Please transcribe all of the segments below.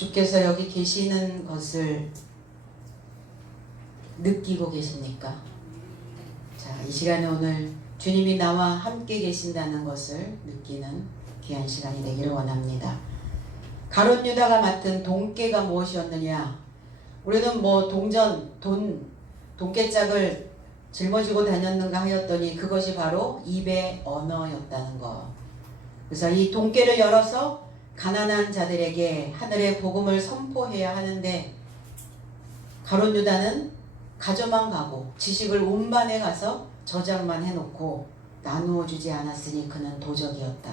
주께서 여기 계시는 것을 느끼고 계십니까? 자, 이 시간에 오늘 주님이 나와 함께 계신다는 것을 느끼는 귀한 시간이 되기를 원합니다. 가룟 유다가 맡은 돈깨가 무엇이었느냐? 우리는 뭐 돈깨짝을 짊어지고 다녔는가 하였더니 그것이 바로 입의 언어였다는 것. 그래서 이 돈깨를 열어서 가난한 자들에게 하늘의 복음을 선포해야 하는데 가룟 유다는 가져만 가고 지식을 운반해 가서 저장만 해놓고 나누어 주지 않았으니 그는 도적이었다.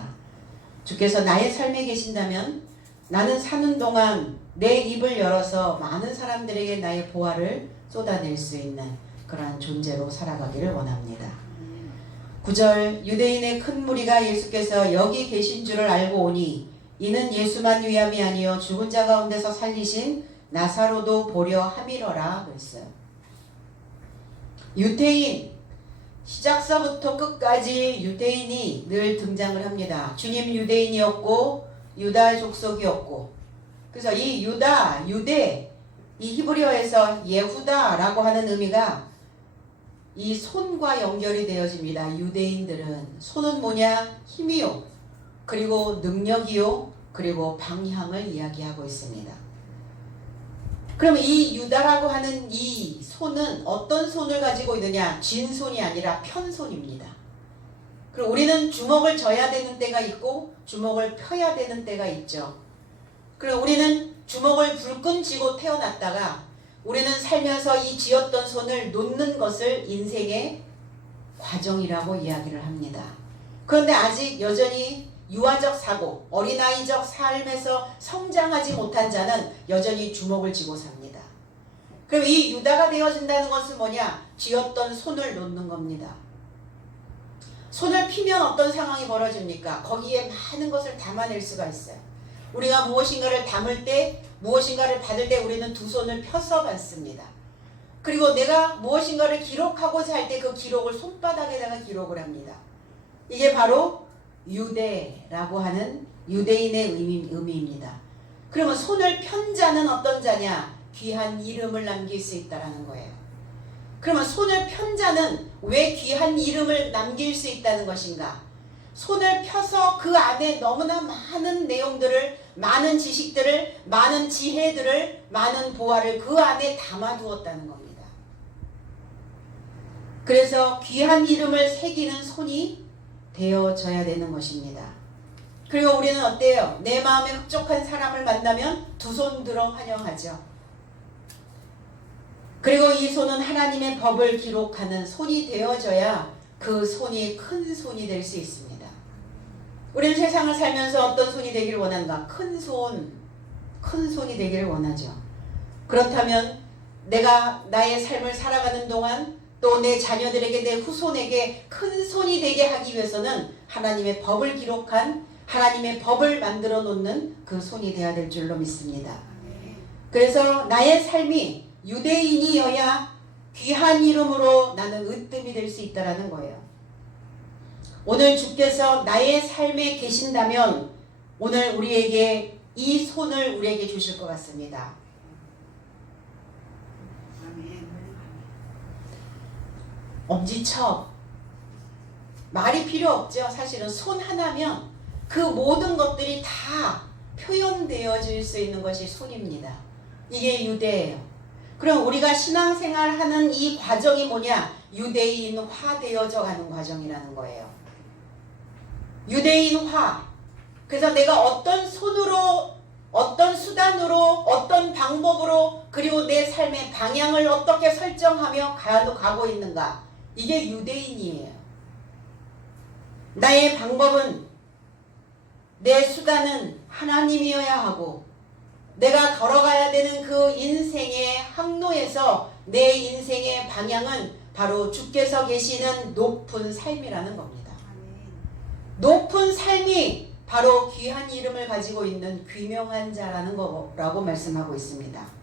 주께서 나의 삶에 계신다면 나는 사는 동안 내 입을 열어서 많은 사람들에게 나의 보화를 쏟아낼 수 있는 그러한 존재로 살아가기를 원합니다. 9절 유대인의 큰 무리가 예수께서 여기 계신 줄을 알고 오니 이는 예수만 위함이 아니요 죽은 자 가운데서 살리신 나사로도 보려 함이러라 그랬어요. 유대인 시작서부터 끝까지 유대인이 늘 등장을 합니다. 주님 유대인이었고 유다의 족속이었고, 그래서 이 유다, 유대, 이 히브리어에서 예후다라고 하는 의미가 이 손과 연결이 되어집니다. 유대인들은 손은 뭐냐? 힘이요, 그리고 능력이요, 그리고 방향을 이야기하고 있습니다. 그럼 이 유다라고 하는 이 손은 어떤 손을 가지고 있느냐? 쥔손이 아니라 편손입니다. 그리고 우리는 주먹을 져야 되는 때가 있고 주먹을 펴야 되는 때가 있죠. 그리고 우리는 주먹을 불끈 쥐고 태어났다가 우리는 살면서 이 쥐었던 손을 놓는 것을 인생의 과정이라고 이야기를 합니다. 그런데 아직 여전히 유아적 사고, 어린아이적 삶에서 성장하지 못한 자는 여전히 주먹을 쥐고 삽니다. 그럼 이 유다가 되어진다는 것은 뭐냐? 쥐었던 손을 놓는 겁니다. 손을 피면 어떤 상황이 벌어집니까? 거기에 많은 것을 담아낼 수가 있어요. 우리가 무엇인가를 담을 때, 무엇인가를 받을 때 우리는 두 손을 펴서 받습니다. 그리고 내가 무엇인가를 기록하고자 할 때 그 기록을 손바닥에다가 기록을 합니다. 이게 바로 유대라고 하는 유대인의 의미입니다. 그러면 손을 편 자는 어떤 자냐? 귀한 이름을 남길 수 있다는 거예요. 그러면 손을 편 자는 왜 귀한 이름을 남길 수 있다는 것인가? 손을 펴서 그 안에 너무나 많은 내용들을, 많은 지식들을, 많은 지혜들을, 많은 보화를 그 안에 담아두었다는 겁니다. 그래서 귀한 이름을 새기는 손이 되어져야 되는 것입니다. 그리고 우리는 어때요? 내 마음에 흡족한 사람을 만나면 두 손 들어 환영하죠. 그리고 이 손은 하나님의 법을 기록하는 손이 되어져야 그 손이 큰 손이 될 수 있습니다. 우리는 세상을 살면서 어떤 손이 되기를 원하는가? 큰 손이 되기를 원하죠. 그렇다면 내가 나의 삶을 살아가는 동안 또 내 자녀들에게, 내 후손에게 큰 손이 되게 하기 위해서는 하나님의 법을 기록한, 하나님의 법을 만들어 놓는 그 손이 되어야 될 줄로 믿습니다. 그래서 나의 삶이 유대인이어야 귀한 이름으로 나는 으뜸이 될 수 있다는 거예요. 오늘 주께서 나의 삶에 계신다면 오늘 우리에게 이 손을 우리에게 주실 것 같습니다. 엄지척, 말이 필요 없죠. 사실은 손 하나면 그 모든 것들이 다 표현되어질 수 있는 것이 손입니다. 이게 유대예요. 그럼 우리가 신앙생활하는 이 과정이 뭐냐? 유대인화 되어져 가는 과정이라는 거예요. 유대인화. 그래서 내가 어떤 손으로, 어떤 수단으로, 어떤 방법으로, 그리고 내 삶의 방향을 어떻게 설정하며 가고 있는가? 이게 유대인이에요. 나의 방법은, 내 수단은 하나님이어야 하고, 내가 걸어가야 되는 그 인생의 항로에서 내 인생의 방향은 바로 주께서 계시는 높은 삶이라는 겁니다. 높은 삶이 바로 귀한 이름을 가지고 있는 귀명한 자라는 거라고 말씀하고 있습니다.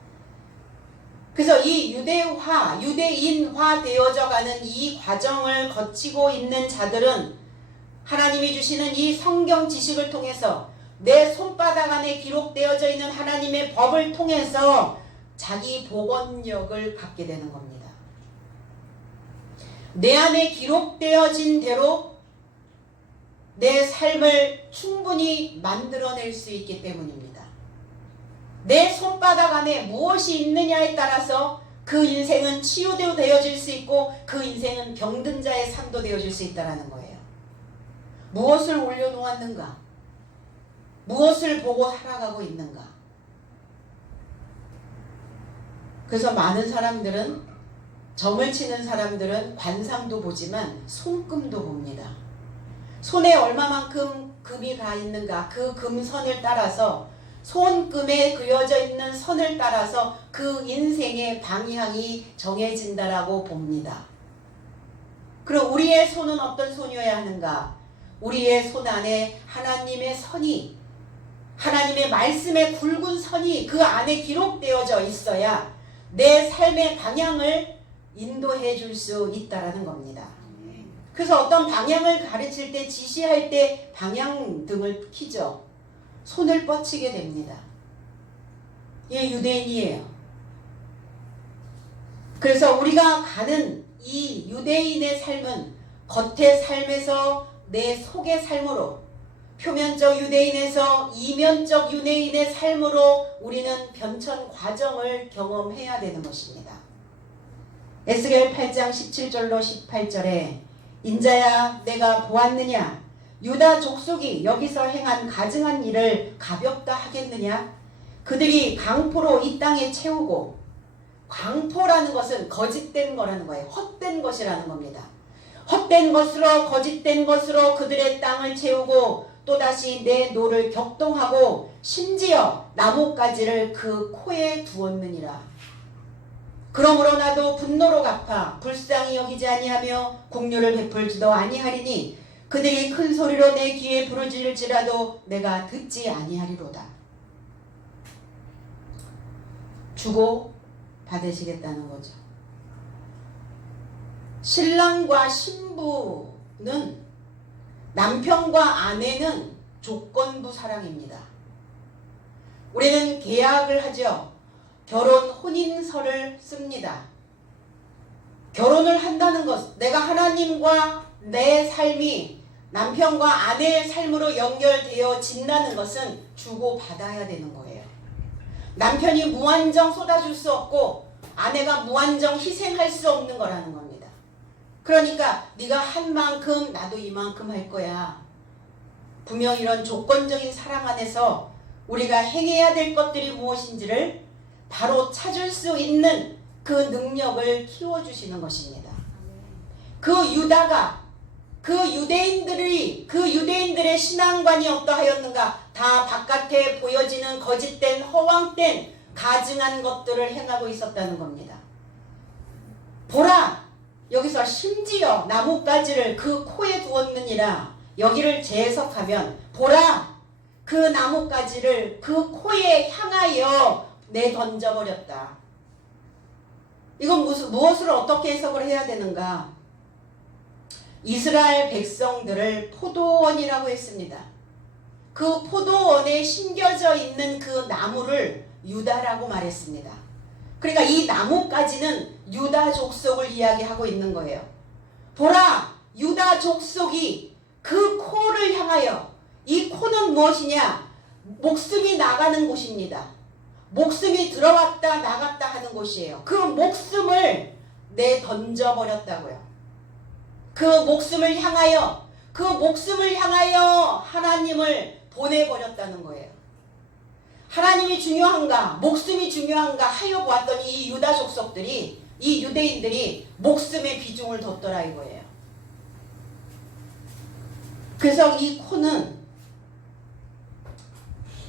그래서 이 유대인화 되어져 가는 이 과정을 거치고 있는 자들은 하나님이 주시는 이 성경 지식을 통해서 내 손바닥 안에 기록되어져 있는 하나님의 법을 통해서 자기 복원력을 갖게 되는 겁니다. 내 안에 기록되어진 대로 내 삶을 충분히 만들어낼 수 있기 때문입니다. 내 손바닥 안에 무엇이 있느냐에 따라서 그 인생은 치유도 되어질 수 있고 그 인생은 병든 자의 삶도 되어질 수 있다는 거예요. 무엇을 올려놓았는가? 무엇을 보고 살아가고 있는가? 그래서 많은 사람들은, 점을 치는 사람들은 관상도 보지만 손금도 봅니다. 손에 얼마만큼 금이 가 있는가, 그 금선을 따라서, 손금에 그려져 있는 선을 따라서 그 인생의 방향이 정해진다라고 봅니다. 그럼 우리의 손은 어떤 손이어야 하는가? 우리의 손 안에 하나님의 선이, 하나님의 말씀의 굵은 선이 그 안에 기록되어져 있어야 내 삶의 방향을 인도해 줄 수 있다라는 겁니다. 그래서 어떤 방향을 가르칠 때, 지시할 때 방향등을 켜죠. 손을 뻗치게 됩니다. 얘 유대인이에요. 그래서 우리가 가는 이 유대인의 삶은 겉의 삶에서 내 속의 삶으로, 표면적 유대인에서 이면적 유대인의 삶으로 우리는 변천 과정을 경험해야 되는 것입니다. 에스겔 8장 17절로 18절에 인자야 내가 보았느냐? 유다 족속이 여기서 행한 가증한 일을 가볍다 하겠느냐? 그들이 강포로 이 땅에 채우고, 강포라는 것은 거짓된 거라는 거예요. 헛된 것이라는 겁니다. 헛된 것으로, 거짓된 것으로 그들의 땅을 채우고 또다시 내 노를 격동하고 심지어 나뭇가지를 그 코에 두었느니라. 그러므로 나도 분노로 갚아 불쌍히 여기지 아니하며 긍휼을 베풀지도 아니하리니 그들이 큰 소리로 내 귀에 부르짖을지라도 내가 듣지 아니하리로다. 주고 받으시겠다는 거죠. 신랑과 신부는, 남편과 아내는 조건부 사랑입니다. 우리는 계약을 하죠. 결혼 혼인서를 씁니다. 결혼을 한다는 것, 내가 하나님과 내 삶이 남편과 아내의 삶으로 연결되어진다는 것은 주고 받아야 되는 거예요. 남편이 무한정 쏟아줄 수 없고 아내가 무한정 희생할 수 없는 거라는 겁니다. 그러니까 네가 한 만큼 나도 이만큼 할 거야. 분명 이런 조건적인 사랑 안에서 우리가 행해야 될 것들이 무엇인지를 바로 찾을 수 있는 그 능력을 키워주시는 것입니다. 그 유다가, 그 유대인들의 신앙관이 어떠하였는가? 다 바깥에 보여지는 거짓된, 허황된, 가증한 것들을 행하고 있었다는 겁니다. 보라! 여기서 심지어 나뭇가지를 그 코에 두었느니라. 여기를 재해석하면 보라! 그 나뭇가지를 그 코에 향하여 내던져버렸다. 이건 무엇을 어떻게 해석을 해야 되는가? 이스라엘 백성들을 포도원이라고 했습니다. 그 포도원에 심겨져 있는 그 나무를 유다라고 말했습니다. 그러니까 이 나무까지는 유다 족속을 이야기하고 있는 거예요. 보라! 유다 족속이 그 코를 향하여, 이 코는 무엇이냐? 목숨이 나가는 곳입니다. 목숨이 들어왔다 나갔다 하는 곳이에요. 그 목숨을 내던져버렸다고요. 그 목숨을 향하여 하나님을 보내버렸다는 거예요. 하나님이 중요한가, 목숨이 중요한가 하여 보았더니 이 유다 족속들이, 이 유대인들이 목숨에 비중을 뒀더라 이거예요. 그래서 이 코는,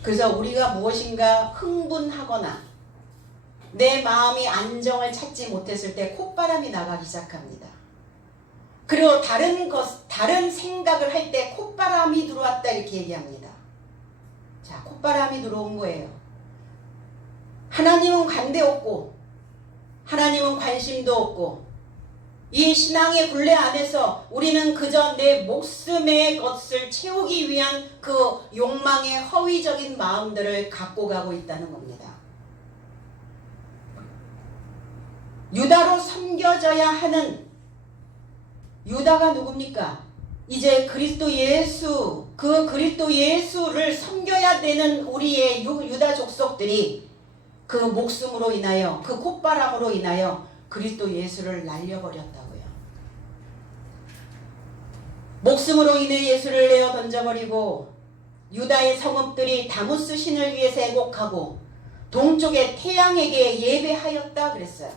그래서 우리가 무엇인가 흥분하거나 내 마음이 안정을 찾지 못했을 때 콧바람이 나가기 시작합니다. 그리고 다른 생각을 할 때 콧바람이 들어왔다 이렇게 얘기합니다. 자, 콧바람이 들어온 거예요. 하나님은 관대 없고, 하나님은 관심도 없고, 이 신앙의 굴레 안에서 우리는 그저 내 목숨의 것을 채우기 위한 그 욕망의 허위적인 마음들을 갖고 가고 있다는 겁니다. 유다로 섬겨져야 하는 유다가 누굽니까? 이제 그리스도 예수, 그 그리스도 예수를 섬겨야 되는 우리의 유다 족속들이 그 목숨으로 인하여, 그 콧바람으로 인하여 그리스도 예수를 날려버렸다고요. 목숨으로 인해 예수를 내어 던져버리고 유다의 성읍들이 다무스 신을 위해서 애곡하고 동쪽의 태양에게 예배하였다 그랬어요.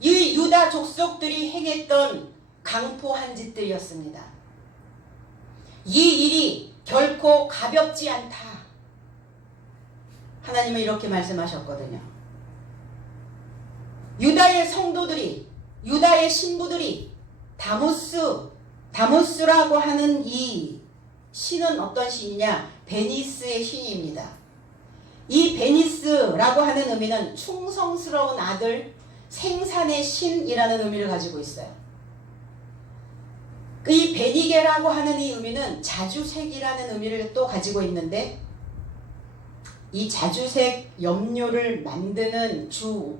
이 유다 족속들이 행했던 강포한 짓들이었습니다. 이 일이 결코 가볍지 않다. 하나님은 이렇게 말씀하셨거든요. 유다의 성도들이, 유다의 신부들이 다무스라고 하는 이 신은 어떤 신이냐? 베니스의 신입니다. 이 베니스라고 하는 의미는 충성스러운 아들, 생산의 신이라는 의미를 가지고 있어요. 이 베니게라고 하는 이 의미는 자주색이라는 의미를 또 가지고 있는데, 이 자주색 염료를 만드는 주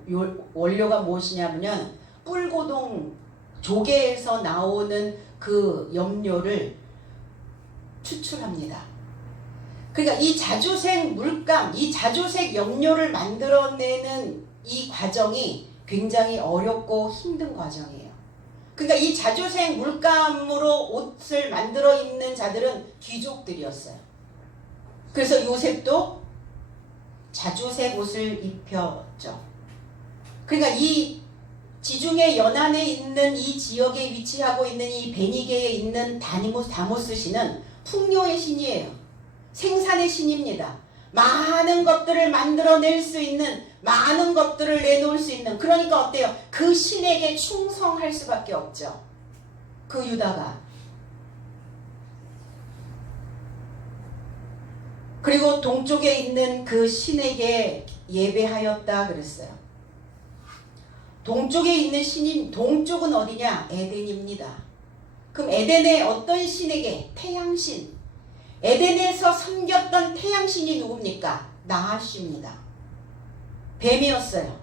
원료가 무엇이냐면 뿔고동 조개에서 나오는 그 염료를 추출합니다. 그러니까 이 자주색 물감, 이 자주색 염료를 만들어내는 이 과정이 굉장히 어렵고 힘든 과정이에요. 그러니까 이 자주색 물감으로 옷을 만들어 입는 자들은 귀족들이었어요. 그래서 요셉도 자주색 옷을 입혔죠. 그러니까 이 지중해 연안에 있는 이 지역에 위치하고 있는 이 베니게에 있는 다무스 신은 풍요의 신이에요. 생산의 신입니다. 많은 것들을 만들어낼 수 있는, 많은 것들을 내놓을 수 있는, 그러니까 어때요? 그 신에게 충성할 수밖에 없죠. 그 유다가. 그리고 동쪽에 있는 그 신에게 예배하였다 그랬어요. 동쪽에 있는 신인, 동쪽은 어디냐? 에덴입니다. 그럼 에덴의 어떤 신에게? 태양신. 에덴에서 섬겼던 태양신이 누굽니까? 나하시입니다. 뱀이었어요.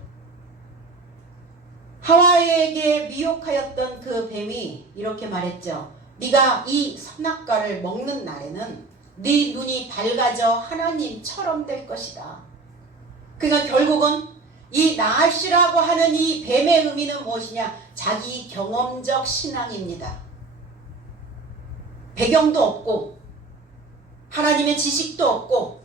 하와에게 미혹하였던 그 뱀이 이렇게 말했죠. 네가 이 선악과를 먹는 날에는 네 눈이 밝아져 하나님처럼 될 것이다. 그러니까 결국은 이 나하시라고 하는 이 뱀의 의미는 무엇이냐? 자기 경험적 신앙입니다. 배경도 없고 하나님의 지식도 없고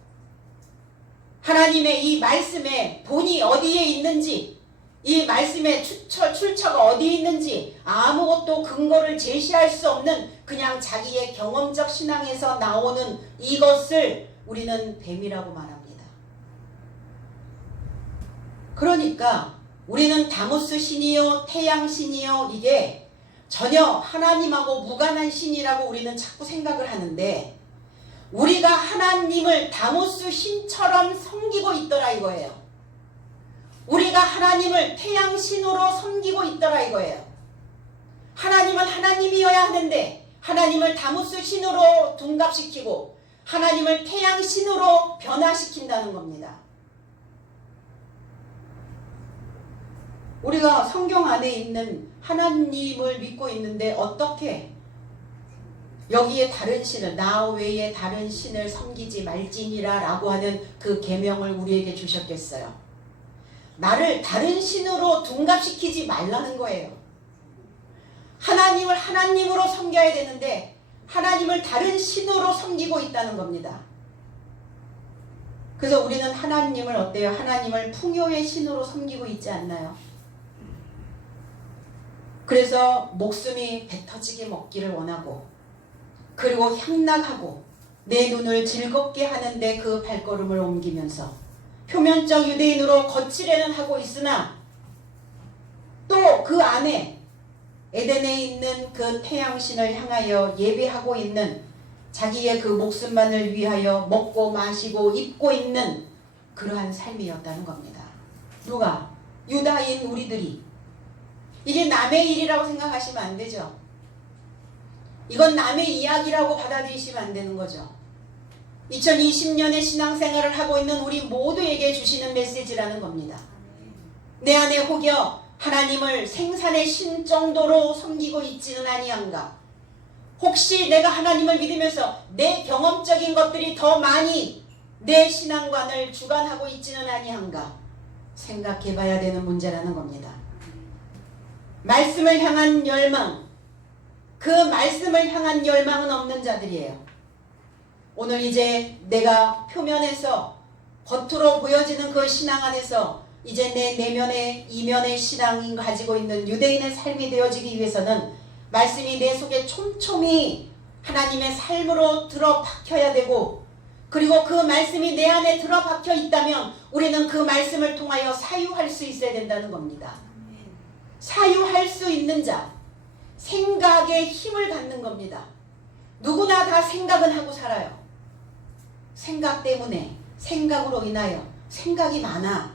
하나님의 이 말씀에 본이 어디에 있는지, 이 말씀의 출처가 어디에 있는지 아무것도 근거를 제시할 수 없는 그냥 자기의 경험적 신앙에서 나오는 이것을 우리는 뱀이라고 말합니다. 그러니까 우리는 다무스 신이요 태양 신이요 이게 전혀 하나님하고 무관한 신이라고 우리는 자꾸 생각을 하는데, 우리가 하나님을 다무스 신처럼 섬기고 있더라 이거예요. 우리가 하나님을 태양 신으로 섬기고 있더라 이거예요. 하나님은 하나님이어야 하는데 하나님을 다무스 신으로 둔갑시키고 하나님을 태양 신으로 변화시킨다는 겁니다. 우리가 성경 안에 있는 하나님을 믿고 있는데 어떻게 여기에 다른 신을, 나 외에 다른 신을 섬기지 말지니라 라고 하는 그 계명을 우리에게 주셨겠어요. 나를 다른 신으로 둔갑시키지 말라는 거예요. 하나님을 하나님으로 섬겨야 되는데 하나님을 다른 신으로 섬기고 있다는 겁니다. 그래서 우리는 하나님을 어때요? 하나님을 풍요의 신으로 섬기고 있지 않나요? 그래서 목숨이 배 터지게 먹기를 원하고, 그리고 향락하고 내 눈을 즐겁게 하는데 그 발걸음을 옮기면서 표면적 유대인으로 거칠게는 하고 있으나 또 그 안에 에덴에 있는 그 태양신을 향하여 예배하고 있는, 자기의 그 목숨만을 위하여 먹고 마시고 입고 있는 그러한 삶이었다는 겁니다. 누가? 유다인 우리들이. 이게 남의 일이라고 생각하시면 안 되죠. 이건 남의 이야기라고 받아들이시면 안 되는 거죠. 2020년에 신앙생활을 하고 있는 우리 모두에게 주시는 메시지라는 겁니다. 내 안에 혹여 하나님을 생산의 신 정도로 섬기고 있지는 아니한가? 혹시 내가 하나님을 믿으면서 내 경험적인 것들이 더 많이 내 신앙관을 주관하고 있지는 아니한가? 생각해 봐야 되는 문제라는 겁니다. 말씀을 향한 열망, 그 말씀을 향한 열망은 없는 자들이에요. 오늘 이제 내가 표면에서 겉으로 보여지는 그 신앙 안에서 이제 내 내면의 이면의 신앙이 가지고 있는 유대인의 삶이 되어지기 위해서는 말씀이 내 속에 촘촘히 하나님의 삶으로 들어박혀야 되고, 그리고 그 말씀이 내 안에 들어박혀 있다면 우리는 그 말씀을 통하여 사유할 수 있어야 된다는 겁니다. 사유할 수 있는 자, 생각에 힘을 갖는 겁니다. 누구나 다 생각은 하고 살아요. 생각 때문에, 생각으로 인하여 생각이 많아.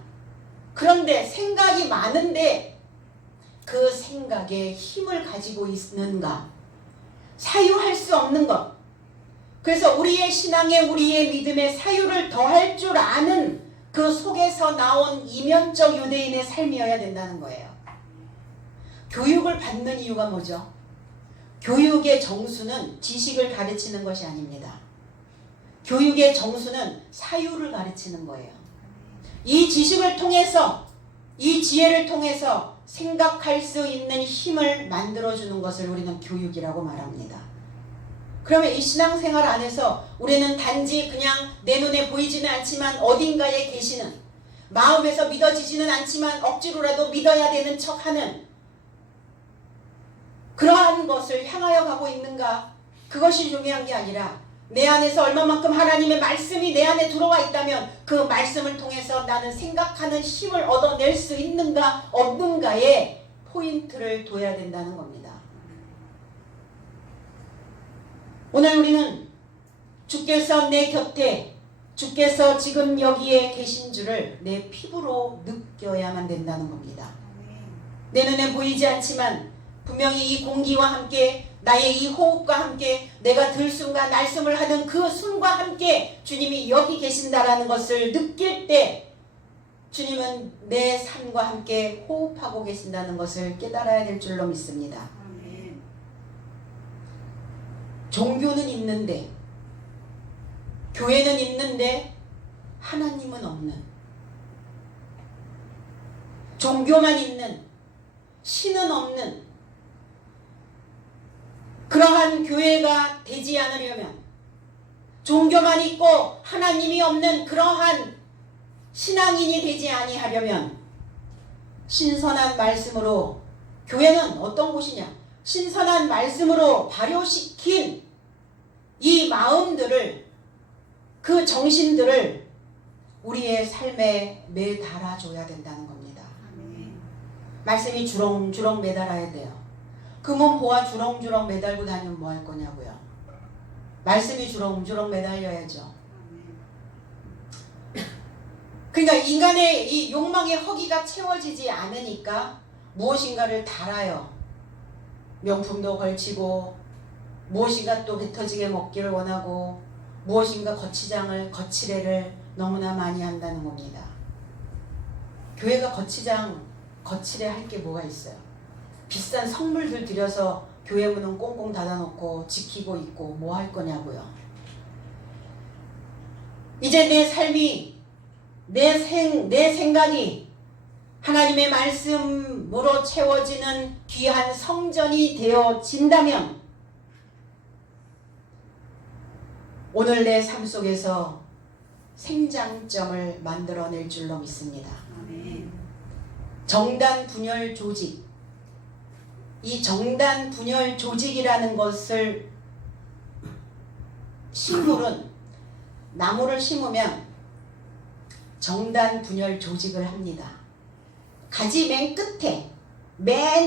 그런데 생각이 많은데 그 생각에 힘을 가지고 있는가? 사유할 수 없는 것. 그래서 우리의 신앙에, 우리의 믿음에 사유를 더할 줄 아는 그 속에서 나온 이면적 유대인의 삶이어야 된다는 거예요. 교육을 받는 이유가 뭐죠? 교육의 정수는 지식을 가르치는 것이 아닙니다. 교육의 정수는 사유를 가르치는 거예요. 이 지식을 통해서, 이 지혜를 통해서 생각할 수 있는 힘을 만들어주는 것을 우리는 교육이라고 말합니다. 그러면 이 신앙생활 안에서 우리는 단지 그냥 내 눈에 보이지는 않지만 어딘가에 계시는, 마음에서 믿어지지는 않지만 억지로라도 믿어야 되는 척하는 그러한 것을 향하여 가고 있는가? 그것이 중요한 게 아니라 내 안에서 얼마만큼 하나님의 말씀이 내 안에 들어와 있다면 그 말씀을 통해서 나는 생각하는 힘을 얻어낼 수 있는가 없는가에 포인트를 둬야 된다는 겁니다. 오늘 우리는 주께서 내 곁에, 주께서 지금 여기에 계신 줄을 내 피부로 느껴야만 된다는 겁니다. 내 눈에 보이지 않지만 분명히 이 공기와 함께, 나의 이 호흡과 함께, 내가 들숨과 날숨을 하는 그 숨과 함께 주님이 여기 계신다라는 것을 느낄 때 주님은 내 삶과 함께 호흡하고 계신다는 것을 깨달아야 될 줄로 믿습니다. 종교는 있는데, 교회는 있는데 하나님은 없는, 종교만 있는, 신은 없는 그러한 교회가 되지 않으려면, 종교만 있고 하나님이 없는 그러한 신앙인이 되지 아니하려면, 신선한 말씀으로, 교회는 어떤 곳이냐? 신선한 말씀으로 발효시킨 이 마음들을, 그 정신들을 우리의 삶에 매달아줘야 된다는 겁니다. 말씀이 주렁주렁 매달아야 돼요. 금은 보아 주렁주렁 매달고 다니면 뭐 할 거냐고요. 말씀이 주렁주렁 매달려야죠. 그러니까 인간의 이 욕망의 허기가 채워지지 않으니까 무엇인가를 달아요. 명품도 걸치고, 무엇인가 또 뱉어지게 먹기를 원하고, 무엇인가 거치대를 너무나 많이 한다는 겁니다. 교회가 거치대 할 게 뭐가 있어요? 비싼 선물들 들여서 교회 문은 꽁꽁 닫아놓고 지키고 있고 뭐 할 거냐고요. 이제 내 삶이, 내 생각이 하나님의 말씀으로 채워지는 귀한 성전이 되어진다면 오늘 내 삶 속에서 생장점을 만들어낼 줄로 믿습니다. 정단 분열 조직, 이 정단 분열 조직이라는 것을, 식물은 나무를 심으면 정단 분열 조직을 합니다. 가지 맨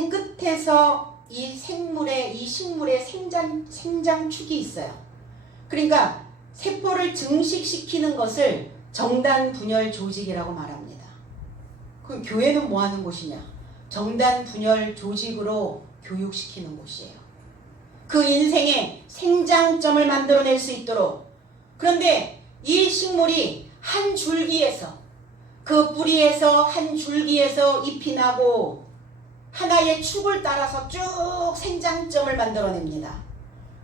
끝에서 이 식물의 생장축이 있어요. 그러니까 세포를 증식시키는 것을 정단 분열 조직이라고 말합니다. 그럼 교회는 뭐 하는 곳이냐? 정단 분열 조직으로 교육시키는 곳이에요. 그 인생의 생장점을 만들어낼 수 있도록. 그런데 이 식물이 한 줄기에서, 그 뿌리에서 한 줄기에서 잎이 나고 하나의 축을 따라서 쭉 생장점을 만들어냅니다.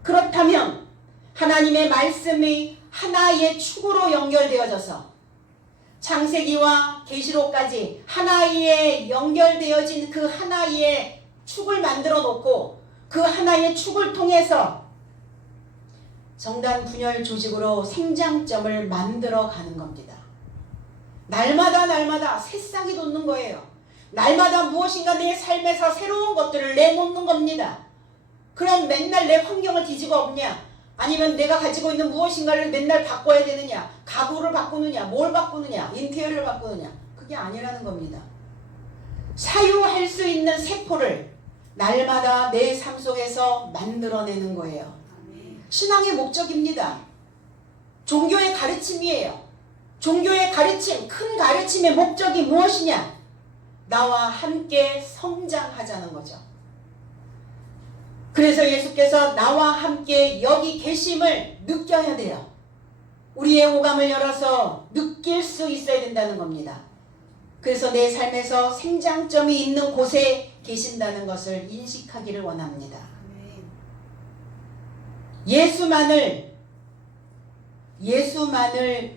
그렇다면 하나님의 말씀이 하나의 축으로 연결되어져서 창세기와 계시록까지 하나의 연결되어진 그 하나의 축을 만들어 놓고 그 하나의 축을 통해서 정단 분열 조직으로 생장점을 만들어 가는 겁니다. 날마다 새싹이 돋는 거예요. 날마다 무엇인가 내 삶에서 새로운 것들을 내놓는 겁니다. 그럼 맨날 내 환경을 뒤지고 없냐? 아니면 내가 가지고 있는 무엇인가를 맨날 바꿔야 되느냐? 가구를 바꾸느냐? 뭘 바꾸느냐? 인테리어를 바꾸느냐? 그게 아니라는 겁니다. 사유할 수 있는 세포를 날마다 내 삶 속에서 만들어내는 거예요. 신앙의 목적입니다. 종교의 가르침이에요. 종교의 가르침, 큰 가르침의 목적이 무엇이냐? 나와 함께 성장하자는 거죠. 그래서 예수께서 나와 함께 여기 계심을 느껴야 돼요. 우리의 오감을 열어서 느낄 수 있어야 된다는 겁니다. 그래서 내 삶에서 생장점이 있는 곳에 계신다는 것을 인식하기를 원합니다. 예수만을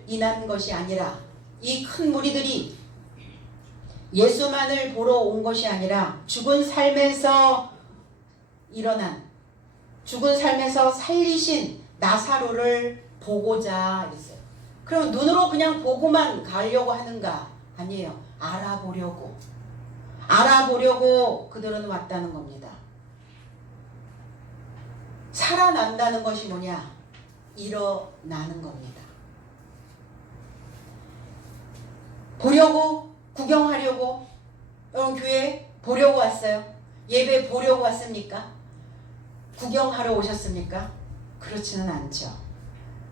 인한 것이 아니라 이 큰 무리들이 예수만을 보러 온 것이 아니라 죽은 삶에서 일어난, 죽은 삶에서 살리신 나사로를 보고자 했어요. 그럼 눈으로 그냥 보고만 가려고 하는가? 아니에요. 알아보려고 그들은 왔다는 겁니다. 살아난다는 것이 뭐냐? 일어나는 겁니다. 보려고, 구경하려고, 여러분 교회 보려고 왔어요? 예배 보려고 왔습니까? 구경하러 오셨습니까? 그렇지는 않죠.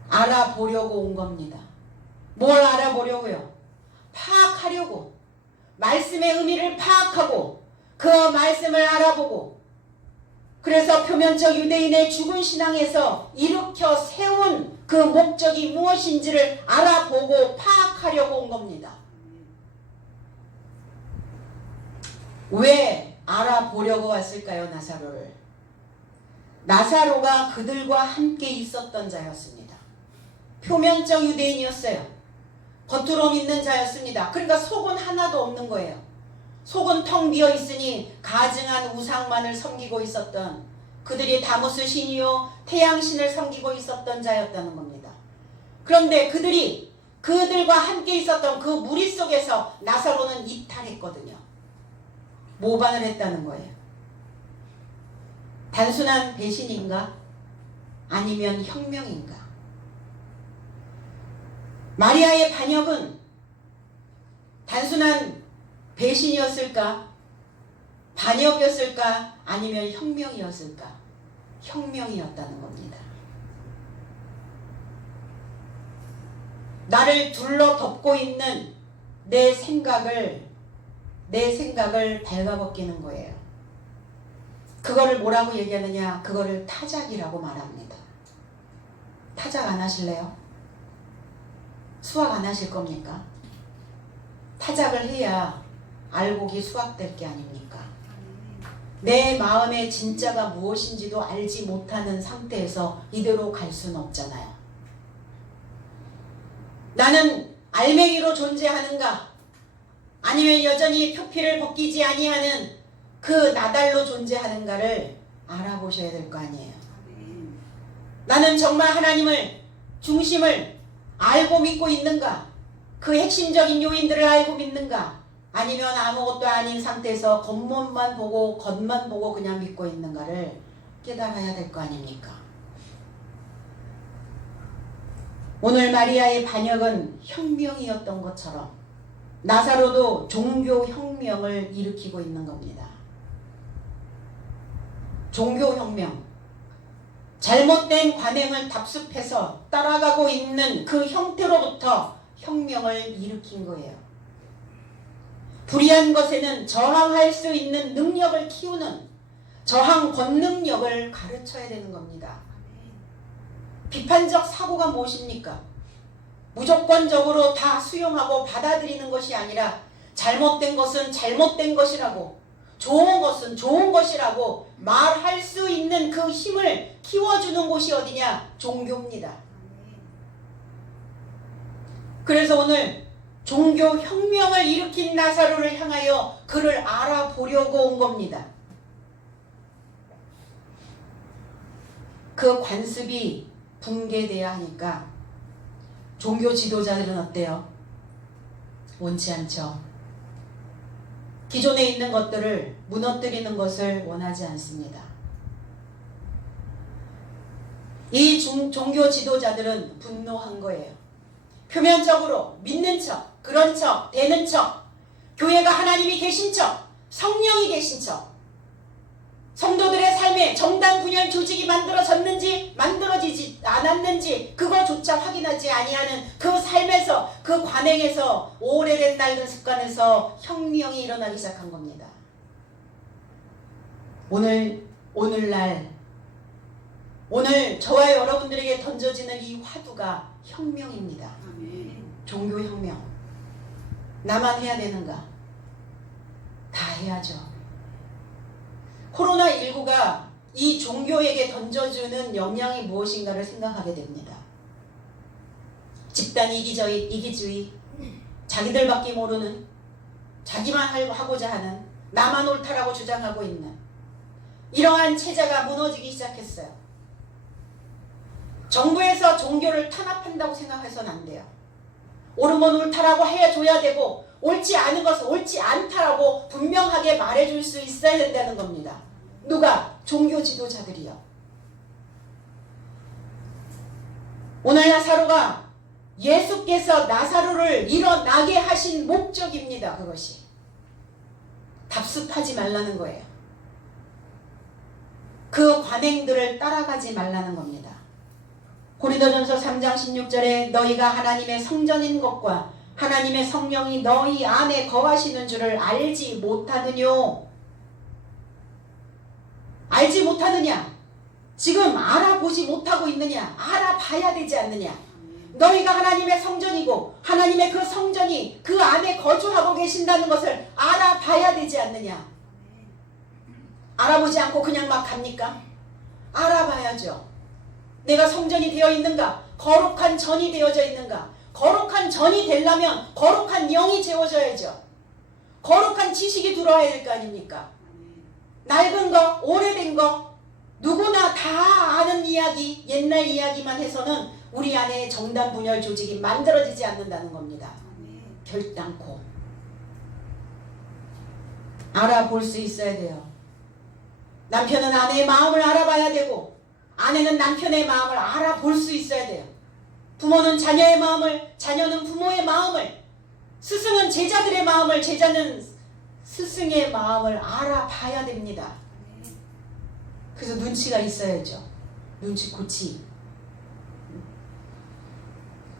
알아보려고 온 겁니다. 뭘 알아보려고요? 파악하려고. 말씀의 의미를 파악하고 그 말씀을 알아보고, 그래서 표면적 유대인의 죽은 신앙에서 일으켜 세운 그 목적이 무엇인지를 알아보고 파악하려고 온 겁니다. 왜 알아보려고 왔을까요? 나사로를. 나사로가 그들과 함께 있었던 자였습니다. 표면적 유대인이었어요. 겉으로 믿는 자였습니다. 그러니까 속은 하나도 없는 거예요. 속은 텅 비어 있으니 가증한 우상만을 섬기고 있었던, 그들이 다무스 신이요 태양신을 섬기고 있었던 자였다는 겁니다. 그런데 그들과 함께 있었던 그 무리 속에서 나사로는 이탈했거든요. 모반을 했다는 거예요. 단순한 배신인가? 아니면 혁명인가? 마리아의 반역은 단순한 배신이었을까? 반역이었을까? 아니면 혁명이었을까? 혁명이었다는 겁니다. 나를 둘러 덮고 있는 내 생각을 발가벗기는 거예요. 그거를 뭐라고 얘기하느냐? 그거를 타작이라고 말합니다. 타작 안 하실래요? 수학 안 하실 겁니까? 타작을 해야 알곡이 수확될 게 아닙니까? 내 마음의 진짜가 무엇인지도 알지 못하는 상태에서 이대로 갈 수는 없잖아요. 나는 알맹이로 존재하는가? 아니면 여전히 표피를 벗기지 아니하는 그 나달로 존재하는가를 알아보셔야 될 거 아니에요. 나는 정말 하나님을 중심을 알고 믿고 있는가? 그 핵심적인 요인들을 알고 믿는가? 아니면 아무것도 아닌 상태에서 겉만 보고 그냥 믿고 있는가를 깨달아야 될 거 아닙니까? 오늘 마리아의 반역은 혁명이었던 것처럼 나사로도 종교혁명을 일으키고 있는 겁니다. 종교혁명. 잘못된 관행을 답습해서 따라가고 있는 그 형태로부터 혁명을 일으킨 거예요. 불의한 것에는 저항할 수 있는 능력을 키우는 저항 권능력을 가르쳐야 되는 겁니다. 비판적 사고가 무엇입니까? 무조건적으로 다 수용하고 받아들이는 것이 아니라 잘못된 것은 잘못된 것이라고, 좋은 것은 좋은 것이라고 말할 수 있는 그 힘을 키워주는 곳이 어디냐? 종교입니다. 그래서 오늘 종교 혁명을 일으킨 나사로를 향하여 그를 알아보려고 온 겁니다. 그 관습이 붕괴돼야 하니까 종교 지도자들은 어때요? 원치 않죠. 기존에 있는 것들을 무너뜨리는 것을 원하지 않습니다. 이 종교 지도자들은 분노한 거예요. 표면적으로 믿는 척, 그런 척, 되는 척, 교회가 하나님이 계신 척, 성령이 계신 척, 성도들의 삶에 정당 분열 조직이 만들어졌는지 만들어지지 않았는지 그거조차 확인하지 아니하는 그 삶에서, 그 관행에서, 오래된 낡은 습관에서 혁명이 일어나기 시작한 겁니다. 오늘날 오늘 저와 여러분들에게 던져지는 이 화두가 혁명입니다. 종교혁명. 나만 해야 되는가? 다 해야죠. 코로나19가 이 종교에게 던져주는 영향이 무엇인가를 생각하게 됩니다. 집단 이기주의, 자기들밖에 모르는, 자기만 하고자 하는, 나만 옳다라고 주장하고 있는 이러한 체제가 무너지기 시작했어요. 정부에서 종교를 탄압한다고 생각해서는 안 돼요. 옳은 건 옳다라고 해줘야 되고, 옳지 않은 것은 옳지 않다라고 분명하게 말해줄 수 있어야 된다는 겁니다. 누가? 종교 지도자들이요. 오늘 나사로가 예수께서 나사로를 일어나게 하신 목적입니다. 그것이 답습하지 말라는 거예요. 그 관행들을 따라가지 말라는 겁니다. 고린도전서 3장 16절에 너희가 하나님의 성전인 것과 하나님의 성령이 너희 안에 거하시는 줄을 알지 못하느뇨. 알지 못하느냐? 지금 알아보지 못하고 있느냐? 알아봐야 되지 않느냐? 너희가 하나님의 성전이고 하나님의 그 성전이 그 안에 거주하고 계신다는 것을 알아봐야 되지 않느냐? 알아보지 않고 그냥 막 갑니까? 알아봐야죠. 내가 성전이 되어 있는가? 거룩한 전이 되어져 있는가? 거룩한 전이 되려면 거룩한 영이 채워져야죠. 거룩한 지식이 들어와야 될 거 아닙니까? 낡은 거, 오래된 거, 누구나 다 아는 이야기, 옛날 이야기만 해서는 우리 안에 정당 분열 조직이 만들어지지 않는다는 겁니다. 결단코 알아볼 수 있어야 돼요. 남편은 아내의 마음을 알아봐야 되고, 아내는 남편의 마음을 알아볼 수 있어야 돼요. 부모는 자녀의 마음을, 자녀는 부모의 마음을, 스승은 제자들의 마음을, 제자는 스승의 마음을 알아봐야 됩니다. 그래서 눈치가 있어야죠. 눈치코치.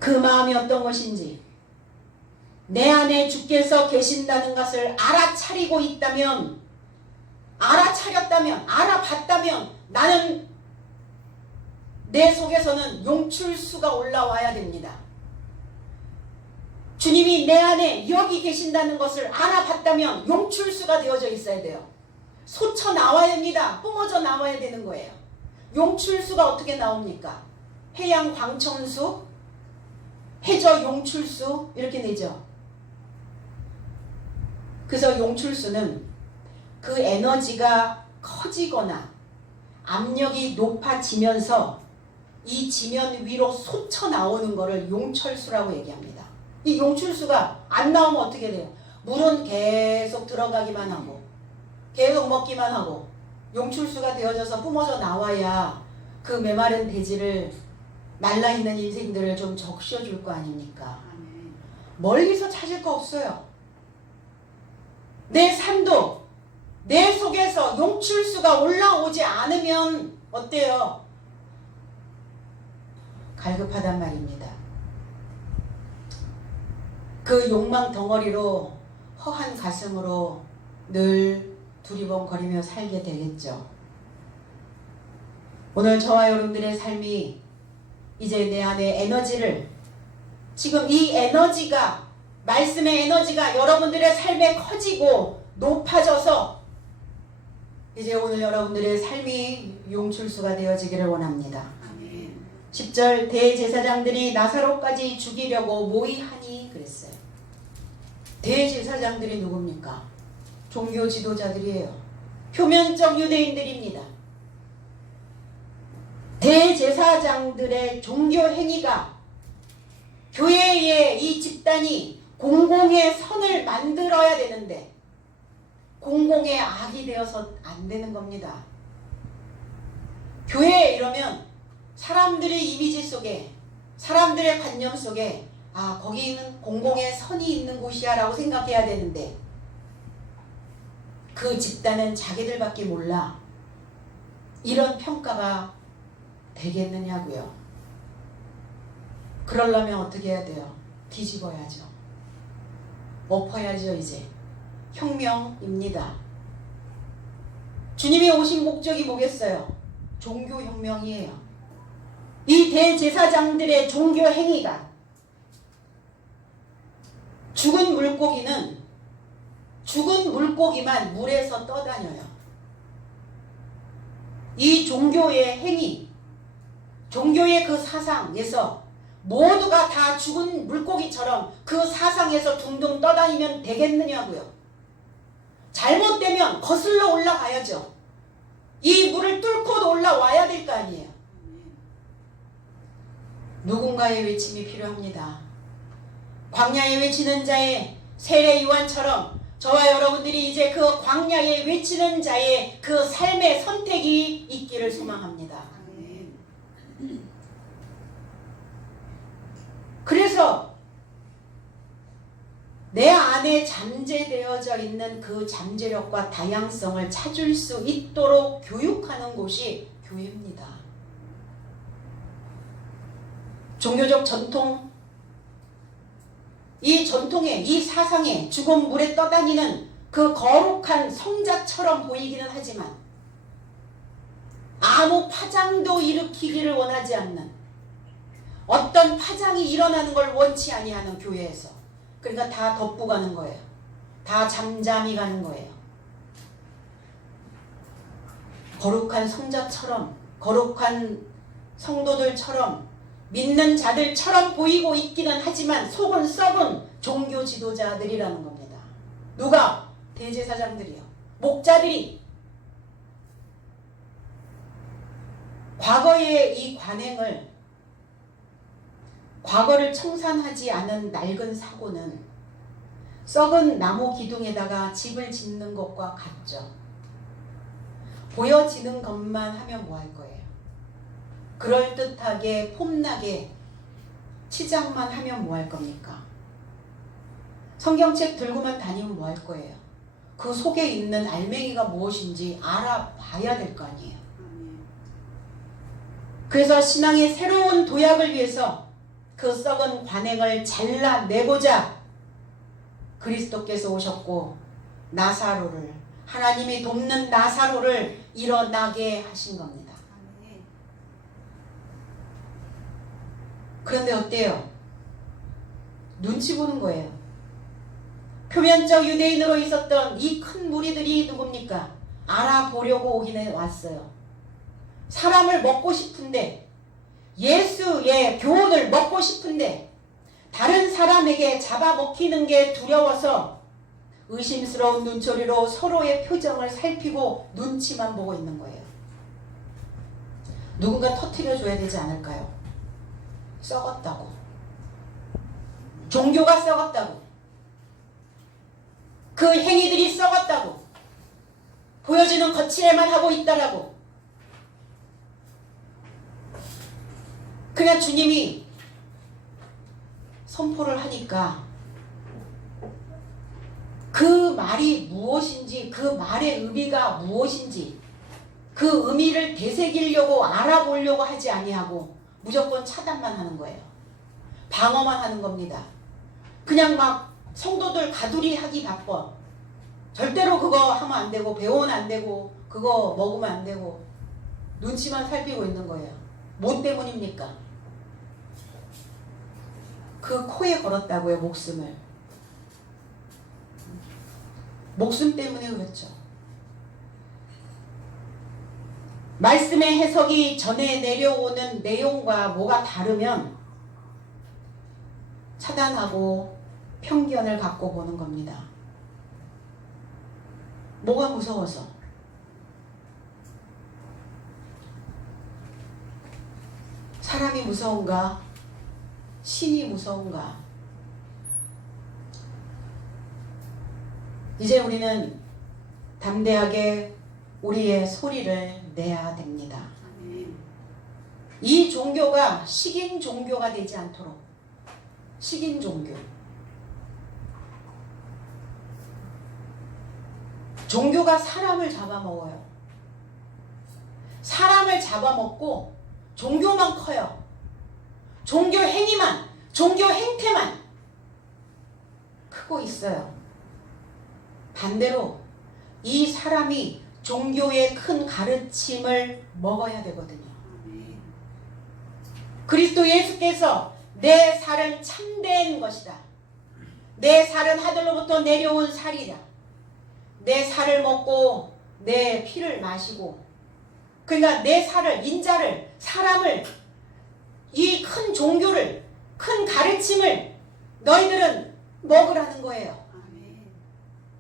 그 마음이 어떤 것인지, 내 안에 주께서 계신다는 것을 알아차리고 있다면, 알아차렸다면, 알아봤다면 나는 내 속에서는 용출수가 올라와야 됩니다. 주님이 내 안에 여기 계신다는 것을 알아봤다면 용출수가 되어져 있어야 돼요. 솟쳐 나와야 됩니다. 뿜어져 나와야 되는 거예요. 용출수가 어떻게 나옵니까? 해양 광천수, 해저 용출수 이렇게 내죠. 그래서 용출수는 그 에너지가 커지거나 압력이 높아지면서 이 지면 위로 솟쳐 나오는 것을 용철수라고 얘기합니다. 이 용출수가 안 나오면 어떻게 돼요? 물은 계속 들어가기만 하고 계속 먹기만 하고 용출수가 되어져서 뿜어져 나와야 그 메마른 대지를 말라있는 인생들을 좀 적셔줄 거 아닙니까? 멀리서 찾을 거 없어요. 내 삶도 내 속에서 용출수가 올라오지 않으면 어때요? 갈급하단 말입니다. 그 욕망 덩어리로 허한 가슴으로 늘 두리번거리며 살게 되겠죠. 오늘 저와 여러분들의 삶이 이제 내 안에 에너지를, 지금 이 에너지가, 말씀의 에너지가 여러분들의 삶에 커지고 높아져서 이제 오늘 여러분들의 삶이 용출수가 되어지기를 원합니다. 10절 대제사장들이 나사로까지 죽이려고 모의하니 그랬어요. 대제사장들이 누굽니까? 종교 지도자들이에요. 표면적 유대인들입니다. 대제사장들의 종교 행위가, 교회의 이 집단이 공공의 선을 만들어야 되는데 공공의 악이 되어서 안 되는 겁니다. 교회 이러면 사람들의 이미지 속에, 사람들의 관념 속에 거기는 공공의 선이 있는 곳이야 라고 생각해야 되는데 그 집단은 자기들밖에 몰라. 이런 평가가 되겠느냐고요. 그러려면 어떻게 해야 돼요? 뒤집어야죠. 엎어야죠. 이제 혁명입니다. 주님이 오신 목적이 뭐겠어요? 종교혁명이에요. 이 대제사장들의 종교 행위가, 죽은 물고기만 물에서 떠다녀요. 이 종교의 행위, 종교의 그 사상에서 모두가 다 죽은 물고기처럼 그 사상에서 둥둥 떠다니면 되겠느냐고요. 잘못되면 거슬러 올라가야죠. 이 물을 뚫고 올라와야 될 거 아니에요. 누군가의 외침이 필요합니다. 광야에 외치는 자의 세례 요한처럼 저와 여러분들이 이제 그 광야에 외치는 자의 그 삶의 선택이 있기를 소망합니다. 그래서 내 안에 잠재되어져 있는 그 잠재력과 다양성을 찾을 수 있도록 교육하는 곳이 교회입니다. 종교적 전통, 이 전통에, 이 사상에 죽은 물에 떠다니는 그 거룩한 성자처럼 보이기는 하지만 아무 파장도 일으키기를 원하지 않는, 어떤 파장이 일어나는 걸 원치 아니하는 교회에서, 그러니까 다 덮고 가는 거예요. 다 잠잠히 가는 거예요. 거룩한 성자처럼, 거룩한 성도들처럼, 믿는 자들처럼 보이고 있기는 하지만 속은 썩은 종교 지도자들이라는 겁니다. 누가? 대제사장들이요. 목자들이. 과거의 이 관행을, 과거를 청산하지 않은 낡은 사고는 썩은 나무 기둥에다가 집을 짓는 것과 같죠. 보여지는 것만 하면 뭐 할 거예요? 그럴듯하게 폼나게 치장만 하면 뭐 할 겁니까? 성경책 들고만 다니면 뭐 할 거예요? 그 속에 있는 알맹이가 무엇인지 알아봐야 될 거 아니에요. 그래서 신앙의 새로운 도약을 위해서 그 썩은 관행을 잘라내고자 그리스도께서 오셨고 나사로를, 하나님이 돕는 나사로를 일어나게 하신 겁니다. 그런데 어때요? 눈치 보는 거예요. 표면적 유대인으로 있었던 이 큰 무리들이 누굽니까? 알아보려고 오긴 왔어요. 사람을 먹고 싶은데, 예수의 교훈을 먹고 싶은데 다른 사람에게 잡아먹히는 게 두려워서 의심스러운 눈초리로 서로의 표정을 살피고 눈치만 보고 있는 거예요. 누군가 터뜨려줘야 되지 않을까요? 썩었다고. 종교가 썩었다고. 그 행위들이 썩었다고. 보여지는 거칠에만 하고 있다라고. 그냥 주님이 선포를 하니까 그 말이 무엇인지, 그 말의 의미가 무엇인지 그 의미를 되새기려고 알아보려고 하지 아니하고 무조건 차단만 하는 거예요. 방어만 하는 겁니다. 그냥 막 성도들 가두리 하기 바빠. 절대로 그거 하면 안 되고 배우면 안 되고 그거 먹으면 안 되고 눈치만 살피고 있는 거예요. 뭐 때문입니까? 그 코에 걸었다고요. 목숨을. 목숨 때문에 그렇죠. 말씀의 해석이 전해 내려오는 내용과 뭐가 다르면 차단하고 편견을 갖고 보는 겁니다. 뭐가 무서워서? 사람이 무서운가? 신이 무서운가? 이제 우리는 담대하게 우리의 소리를 내야 됩니다. 이 종교가 식인 종교가 되지 않도록. 식인 종교. 종교가 사람을 잡아먹어요. 사람을 잡아먹고 종교만 커요. 종교 행위만, 종교 행태만 크고 있어요. 반대로 이 사람이 종교의 큰 가르침을 먹어야 되거든요. 그리스도 예수께서 내 살은 참된 것이다. 내 살은 하늘로부터 내려온 살이다. 내 살을 먹고 내 피를 마시고, 그러니까 내 살을, 인자를, 사람을, 이 큰 종교를, 큰 가르침을 너희들은 먹으라는 거예요.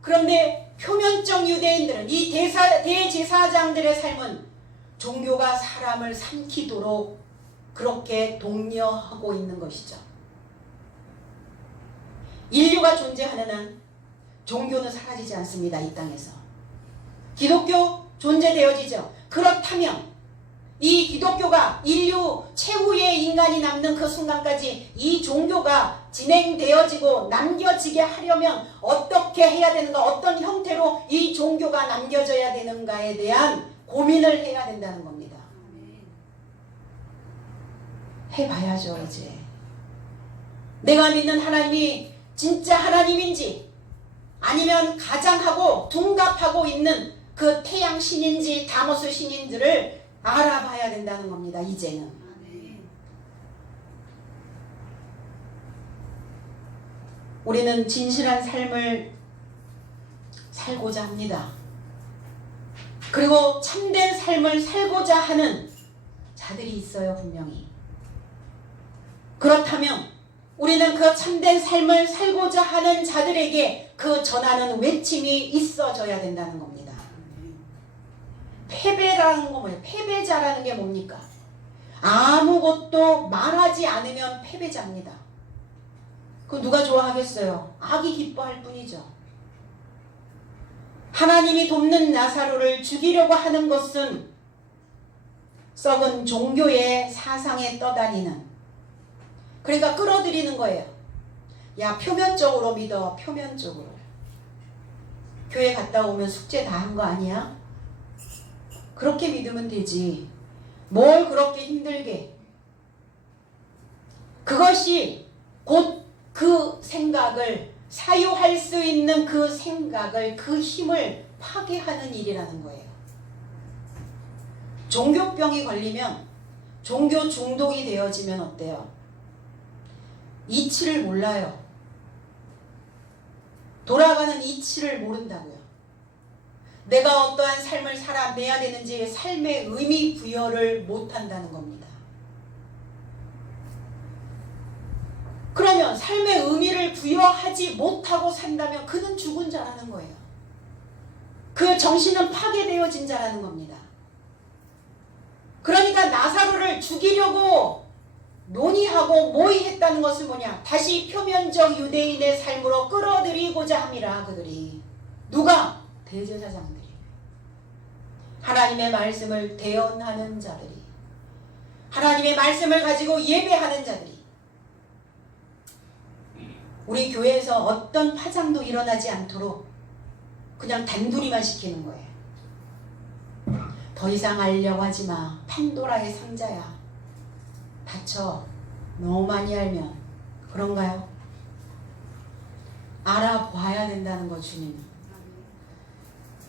그런데 표면적 유대인들은, 이 대제사장들의 삶은 종교가 사람을 삼키도록 그렇게 독려하고 있는 것이죠. 인류가 존재하는 한 종교는 사라지지 않습니다. 이 땅에서. 기독교 존재되어지죠. 그렇다면 이 기독교가 인류 최후의 인간이 남는 그 순간까지 이 종교가 진행되어지고 남겨지게 하려면 어떻게 해야 되는가, 어떤 형태로 이 종교가 남겨져야 되는가에 대한 고민을 해야 된다는 겁니다. 해봐야죠. 이제 내가 믿는 하나님이 진짜 하나님인지, 아니면 가장하고 둔갑하고 있는 그 태양 신인지 다모스 신인들을 알아봐야 된다는 겁니다. 이제는. 우리는 진실한 삶을 살고자 합니다. 그리고 참된 삶을 살고자 하는 자들이 있어요. 분명히. 그렇다면 우리는 그 참된 삶을 살고자 하는 자들에게 그 전하는 외침이 있어져야 된다는 겁니다. 패배라는 거 뭐예요? 패배자라는 게 뭡니까? 아무것도 말하지 않으면 패배자입니다. 그 누가 좋아하겠어요? 악이 기뻐할 뿐이죠. 하나님이 돕는 나사로를 죽이려고 하는 것은 썩은 종교의 사상에 떠다니는, 그러니까 끌어들이는 거예요. 야, 표면적으로 믿어. 표면적으로. 교회 갔다 오면 숙제 다 한 거 아니야? 그렇게 믿으면 되지. 뭘 그렇게 힘들게. 그것이 곧 그 생각을, 사유할 수 있는 그 생각을, 그 힘을 파괴하는 일이라는 거예요. 종교병이 걸리면, 종교 중독이 되어지면 어때요? 이치를 몰라요. 돌아가는 이치를 모른다고요. 내가 어떠한 삶을 살아내야 되는지 삶의 의미 부여를 못한다는 겁니다. 그러면 삶의 의미를 부여하지 못하고 산다면 그는 죽은 자라는 거예요. 그 정신은 파괴되어진 자라는 겁니다. 그러니까 나사로를 죽이려고 논의하고 모의했다는 것은 뭐냐? 다시 표면적 유대인의 삶으로 끌어들이고자 함이라. 그들이. 누가? 대제사장들이. 하나님의 말씀을 대언하는 자들이. 하나님의 말씀을 가지고 예배하는 자들이. 우리 교회에서 어떤 파장도 일어나지 않도록 그냥 단둘이만 시키는 거예요. 더 이상 알려고 하지 마. 판도라의 상자야. 다쳐. 너무 많이 알면. 그런가요? 알아봐야 된다는 거 주님은.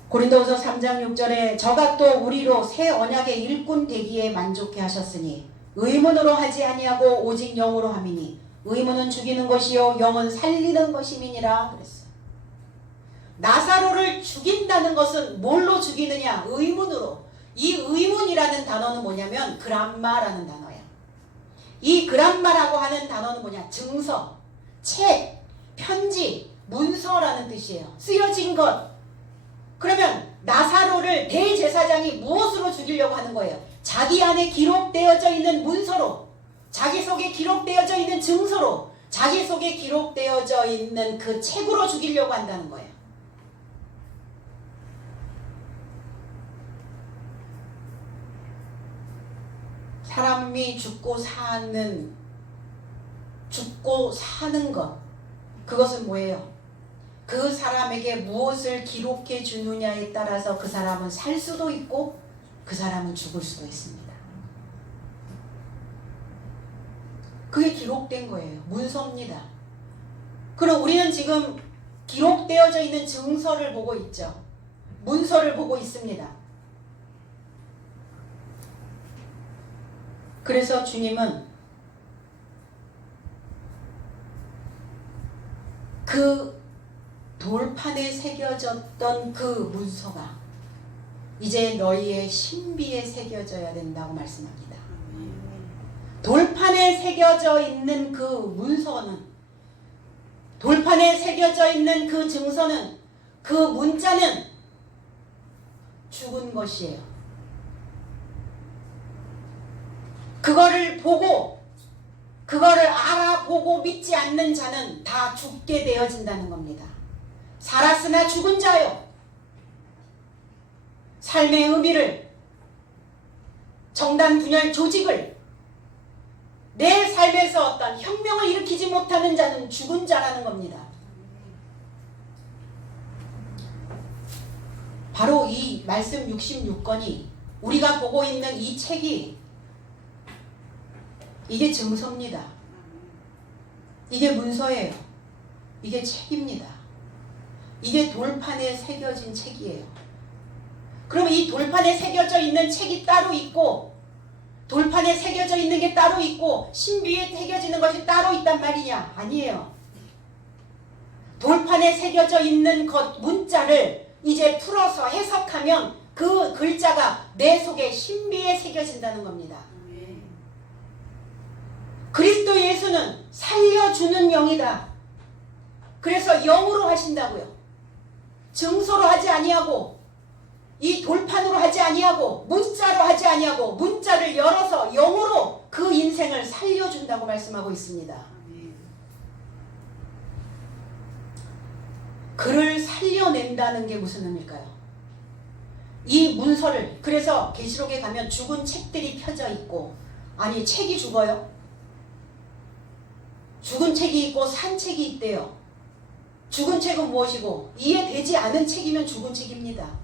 고린도후서 3장 6절에 저가 또 우리로 새 언약의 일꾼 되기에 만족해 하셨으니 의문으로 하지 아니하고 오직 영으로 함이니 의문은 죽이는 것이요 영은 살리는 것임이니라 그랬어요. 나사로를 죽인다는 것은 뭘로 죽이느냐? 의문으로. 이 의문이라는 단어는 뭐냐면 그람마라는 단어예요. 이 그람마라고 하는 단어는 뭐냐? 증서, 책, 편지, 문서라는 뜻이에요. 쓰여진 것. 그러면 나사로를 대제사장이 무엇으로 죽이려고 하는 거예요? 자기 안에 기록되어져 있는 문서로, 자기 속에 기록되어져 있는 증서로, 자기 속에 기록되어져 있는 그 책으로 죽이려고 한다는 거예요. 사람이 죽고 사는 것, 그것은 뭐예요? 그 사람에게 무엇을 기록해 주느냐에 따라서 그 사람은 살 수도 있고 그 사람은 죽을 수도 있습니다. 그게 기록된 거예요. 문서입니다. 그럼 우리는 지금 기록되어져 있는 증서를 보고 있죠. 문서를 보고 있습니다. 그래서 주님은 그 돌판에 새겨졌던 그 문서가 이제 너희의 신비에 새겨져야 된다고 말씀합니다. 돌판에 새겨져 있는 그 문서는, 돌판에 새겨져 있는 그 증서는, 그 문자는 죽은 것이에요. 그거를 보고, 그거를 알아보고 믿지 않는 자는 다 죽게 되어진다는 겁니다. 살았으나 죽은 자요. 삶의 의미를, 정단 분열 조직을, 내 삶에서 어떤 혁명을 일으키지 못하는 자는 죽은 자라는 겁니다. 바로 이 말씀 66권이 우리가 보고 있는 이 책이 이게 증서입니다. 이게 문서예요. 이게 책입니다. 이게 돌판에 새겨진 책이에요. 그러면 이 돌판에 새겨져 있는 책이 따로 있고, 돌판에 새겨져 있는 게 따로 있고, 신비에 새겨지는 것이 따로 있단 말이냐? 아니에요. 돌판에 새겨져 있는 것, 문자를 이제 풀어서 해석하면 그 글자가 내 속에 신비에 새겨진다는 겁니다. 그리스도 예수는 살려주는 영이다. 그래서 영으로 하신다고요. 증서로 하지 아니하고, 이 돌판으로 하지 아니하고, 문자로 하지 아니하고, 문자를 열어서 영으로 그 인생을 살려준다고 말씀하고 있습니다. 그를 살려낸다는 게 무슨 의미일까요? 이 문서를, 그래서 계시록에 가면 죽은 책들이 펴져 있고, 아니 책이 죽어요? 죽은 책이 있고 산 책이 있대요. 죽은 책은 무엇이고, 이해되지 않은 책이면 죽은 책입니다.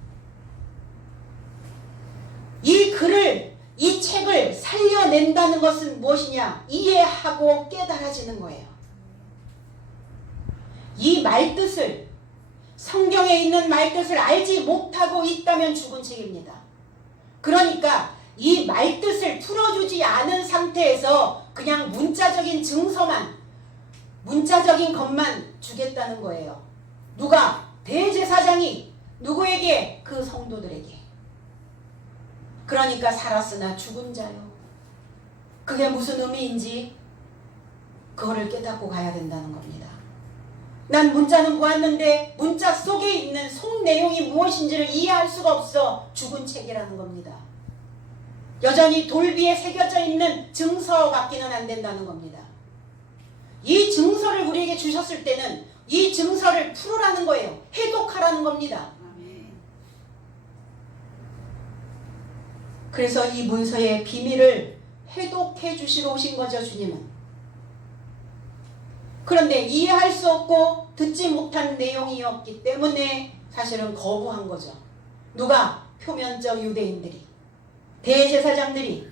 이 글을, 이 책을 살려낸다는 것은 무엇이냐? 이해하고 깨달아지는 거예요. 이 말뜻을, 성경에 있는 말뜻을 알지 못하고 있다면 죽은 책입니다. 그러니까 이 말뜻을 풀어주지 않은 상태에서 그냥 문자적인 증서만, 문자적인 것만 주겠다는 거예요. 누가? 대제사장이 누구에게? 그 성도들에게. 그러니까 살았으나 죽은 자요. 그게 무슨 의미인지 그거를 깨닫고 가야 된다는 겁니다. 난 문자는 보았는데 문자 속에 있는 속 내용이 무엇인지를 이해할 수가 없어. 죽은 책이라는 겁니다. 여전히 돌비에 새겨져 있는 증서 같기는 안 된다는 겁니다. 이 증서를 우리에게 주셨을 때는 이 증서를 풀으라는 거예요. 해독하라는 겁니다. 그래서 이 문서의 비밀을 해독해 주시러 오신 거죠, 주님은. 그런데 이해할 수 없고 듣지 못한 내용이었기 때문에 사실은 거부한 거죠. 누가? 표면적 유대인들이, 대제사장들이.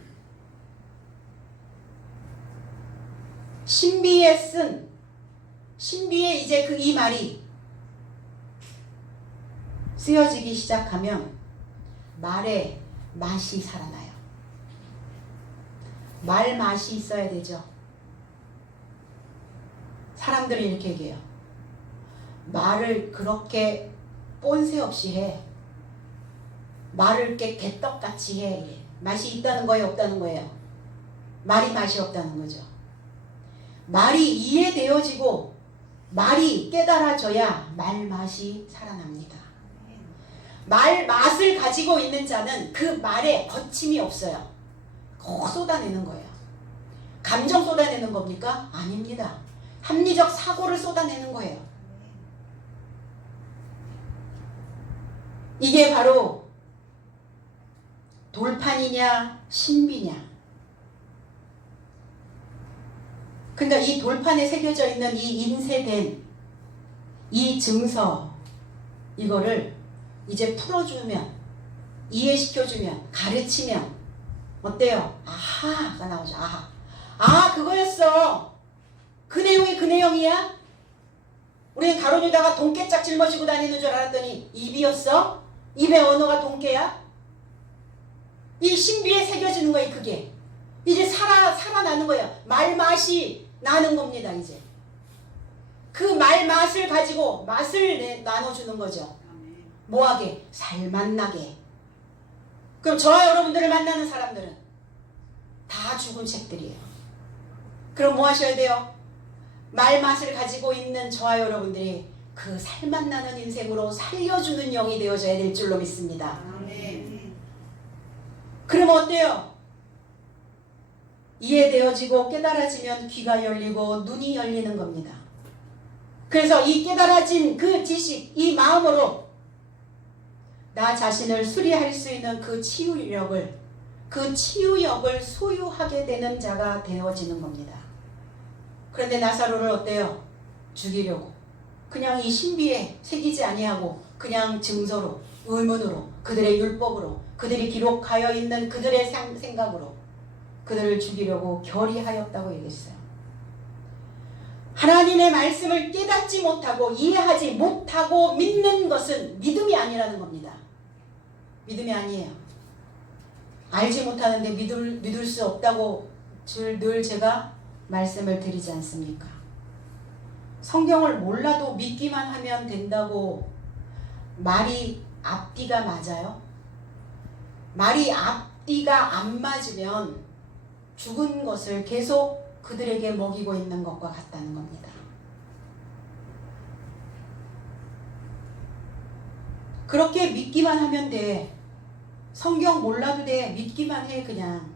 신비의 이제 그 이 말이 쓰여지기 시작하면 말의 맛이 살아나요. 말 맛이 있어야 되죠. 사람들이 이렇게 얘기해요. 말을 그렇게 뽐새 없이 해. 말을 이렇게 개떡같이 해. 맛이 있다는 거예요, 없다는 거예요? 말이 맛이 없다는 거죠. 말이 이해되어지고 말이 깨달아져야 말 맛이 살아납니다. 말 맛을 가지고 있는 자는 그 말에 거침이 없어요. 꼭 쏟아내는 거예요. 감정 쏟아내는 겁니까? 아닙니다. 합리적 사고를 쏟아내는 거예요. 이게 바로 돌판이냐 신비냐. 그러니까 이 돌판에 새겨져 있는 이 인쇄된 이 증서, 이거를 이제 풀어주면, 이해시켜주면, 가르치면 어때요? 아하가 나오죠. 아하. 아, 그거였어. 그 내용이 그 내용이야? 우리는 가로주다가 동깨짝 짊어지고 다니는 줄 알았더니 입이었어? 입의 언어가 동깨야? 이 신비에 새겨지는 거예요. 그게 이제 살아나는 거예요. 말맛이 나는 겁니다. 이제 그 말맛을 가지고 맛을 나눠주는 거죠. 뭐하게? 살맛나게. 그럼 저와 여러분들을 만나는 사람들은 다 죽은 책들이에요. 그럼 뭐 하셔야 돼요? 말맛을 가지고 있는 저와 여러분들이 그 살맛나는 인생으로 살려주는 영이 되어져야 될 줄로 믿습니다. 그럼 어때요? 이해되어지고 깨달아지면 귀가 열리고 눈이 열리는 겁니다. 그래서 이 깨달아진 그 지식, 이 마음으로 나 자신을 수리할 수 있는 그 치유력을 소유하게 되는 자가 되어지는 겁니다. 그런데 나사로를 어때요? 죽이려고 그냥 이 신비에 새기지 아니하고 그냥 증서로, 의문으로, 그들의 율법으로, 그들이 기록하여 있는 그들의 생각으로 그들을 죽이려고 결의하였다고 얘기했어요. 하나님의 말씀을 깨닫지 못하고 이해하지 못하고 믿는 것은 믿음이 아니라는 겁니다. 믿음이 아니에요. 알지 못하는데 믿을 수 없다고 늘 제가 말씀을 드리지 않습니까? 성경을 몰라도 믿기만 하면 된다고 말이 앞뒤가 맞아요? 말이 앞뒤가 안 맞으면 죽은 것을 계속 그들에게 먹이고 있는 것과 같다는 겁니다. 그렇게 믿기만 하면 돼. 성경 몰라도 돼. 믿기만 해 그냥.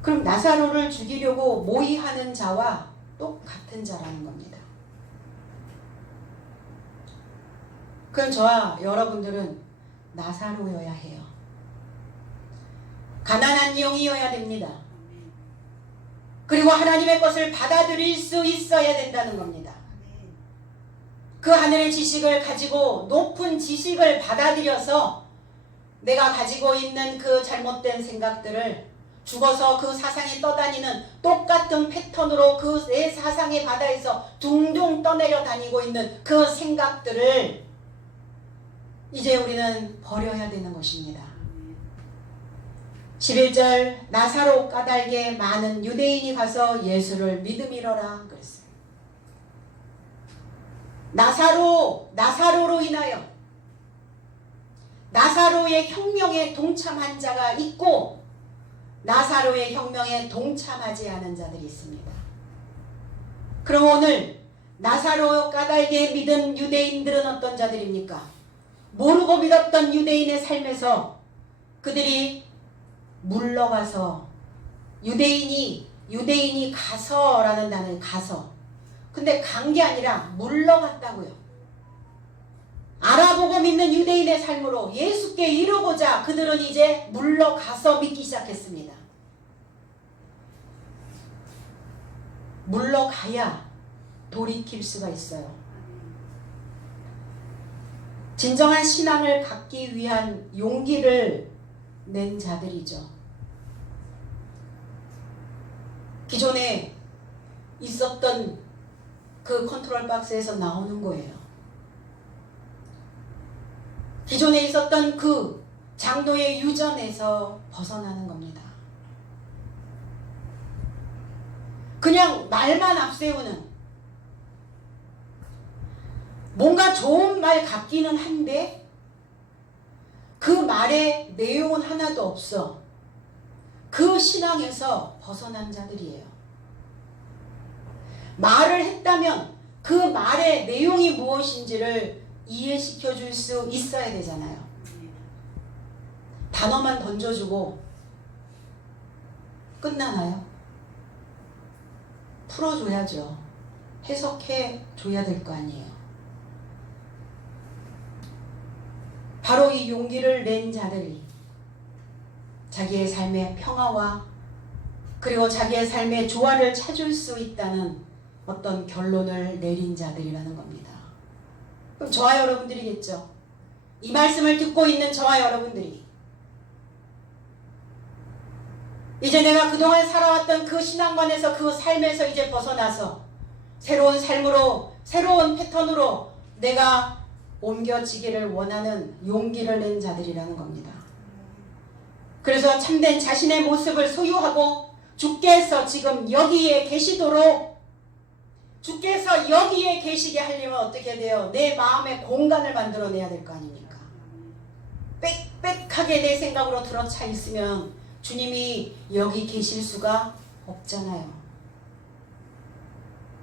그럼 나사로를 죽이려고 모의하는 자와 똑같은 자라는 겁니다. 그럼 저와 여러분들은 나사로여야 해요. 가난한 영이어야 됩니다. 그리고 하나님의 것을 받아들일 수 있어야 된다는 겁니다. 그 하늘의 지식을 가지고 높은 지식을 받아들여서 내가 가지고 있는 그 잘못된 생각들을 죽어서 그 사상에 떠다니는 똑같은 패턴으로 그 내 사상의 바다에서 둥둥 떠내려 다니고 있는 그 생각들을 이제 우리는 버려야 되는 것입니다. 11절 나사로 까닭에 많은 유대인이 가서 예수를 믿음이러라 그랬어요. 나사로로 인하여 나사로의 혁명에 동참한 자가 있고 나사로의 혁명에 동참하지 않은 자들이 있습니다. 그럼 오늘 나사로 까닭에 믿은 유대인들은 어떤 자들입니까? 모르고 믿었던 유대인의 삶에서 그들이 물러가서 유대인이 가서라는 단어는 가서 근데 간 게 아니라 물러갔다고요. 알아보고 믿는 유대인의 삶으로 예수께 이르고자 그들은 이제 물러가서 믿기 시작했습니다. 물러가야 돌이킬 수가 있어요. 진정한 신앙을 갖기 위한 용기를 낸 자들이죠. 기존에 있었던 그 컨트롤 박스에서 나오는 거예요. 기존에 있었던 그 장로의 유전에서 벗어나는 겁니다. 그냥 말만 앞세우는, 뭔가 좋은 말 같기는 한데 그 말에 내용은 하나도 없어. 그 신앙에서 벗어난 자들이에요. 말을 했다면 그 말의 내용이 무엇인지를 이해시켜 줄 수 있어야 되잖아요. 단어만 던져주고 끝나나요? 풀어줘야죠. 해석해 줘야 될 거 아니에요. 바로 이 용기를 낸 자들이 자기의 삶의 평화와 그리고 자기의 삶의 조화를 찾을 수 있다는 어떤 결론을 내린 자들이라는 겁니다. 그럼 저와 여러분들이겠죠. 이 말씀을 듣고 있는 저와 여러분들이 이제 내가 그동안 살아왔던 그 신앙관에서 그 삶에서 이제 벗어나서 새로운 삶으로, 새로운 패턴으로 내가 옮겨지기를 원하는 용기를 낸 자들이라는 겁니다. 그래서 참된 자신의 모습을 소유하고 주께서 지금 여기에 계시도록, 주께서 여기에 계시게 하려면 어떻게 돼요? 내 마음의 공간을 만들어내야 될 거 아닙니까? 빽빽하게 내 생각으로 들어차 있으면 주님이 여기 계실 수가 없잖아요.